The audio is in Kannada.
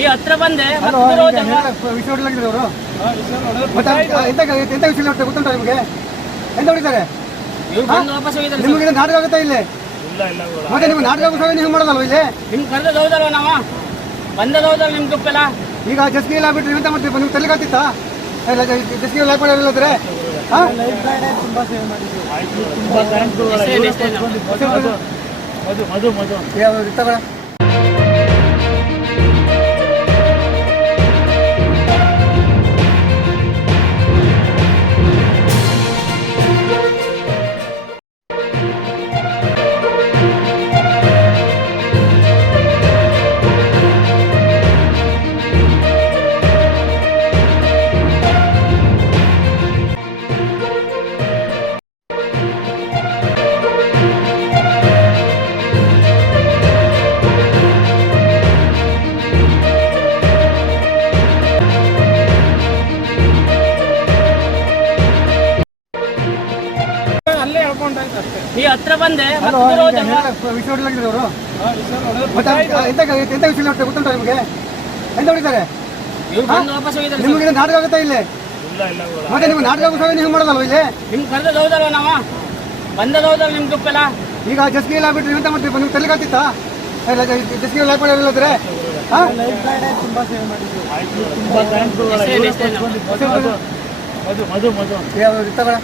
ಈ ಹತ್ರ ಬಂದೆ ವಿಷಯ ಹೊಡಲಾಗಿದೆ ಅವರು. ಎಂತ ವಿಷಯ ಗೊತ್ತುಂಟ ನಿಮಗೆ? ಎಂತ ಹೊಡಿತಾರೆ ನಿಮಗೆ? ನಾಟಕ ಆಗುತ್ತಾ ಇಲ್ಲಿ? ಮತ್ತೆ ನೀವು ನಾಟಕ ನೀವು ಮಾಡೋದಲ್ವ ಇಲ್ಲಿ? ನಿಮ್ ಕರೆದ ಹೌದಲ್ವ? ನಾವ ಬಂದದ ಹೌದಲ್ಲ ನಿಮ್ ಗುಪ್ಪೆಲ್ಲ? ಈಗ ಜಸ್ಗಿ ಆಗ್ಬಿಟ್ರಿ ಎಂತ ಮಾಡ್ತೀವಿ? ನಿಮ್ಗೆ ತಲೆಗೆ ಆಗ್ತಿತ್ತಾ? ಜಸ್ಗಿ ಲಾಕ್ ಮಾಡಿದ್ರೆ ತಗೊಳ. ಈ ಹತ್ರ ಬಂದೆ ವಿಷಯ ಹೊಡಲಾಗಿದೆ ಅವರು. ಎಂತ ವಿಷಯ ಗೊತ್ತುಂಟ ನಿಮಗೆ? ಎಂತ ಹೊಡಿತಾರೆ ನಿಮಗೆ? ನಾಟಕ ಆಗುತ್ತಾ ಇಲ್ಲಿ? ಮತ್ತೆ ನೀವು ನಾಟಕ ನೀವು ಮಾಡೋದಲ್ವ ಇಲ್ಲಿ? ನಿಮ್ ಕರೆದ ಹೌದಲ್ವ? ನಾವ ಬಂದದ ಹೌದಲ್ಲ ನಿಮ್ ಗುಪ್ಪೆಲ್ಲ? ಈಗ ಜಸ್ಗಿ ಆಗ್ಬಿಟ್ರಿ ಎಂತ ಮಾಡ್ತೀವಿ? ನಿಮ್ಗೆ ತಲೆಗೆ ಆಗ್ತಿತ್ತಾ? ಜಸ್ಗಿ ಲಾಕ್ ಮಾಡಿದ್ರೆ ತಗೊಳ.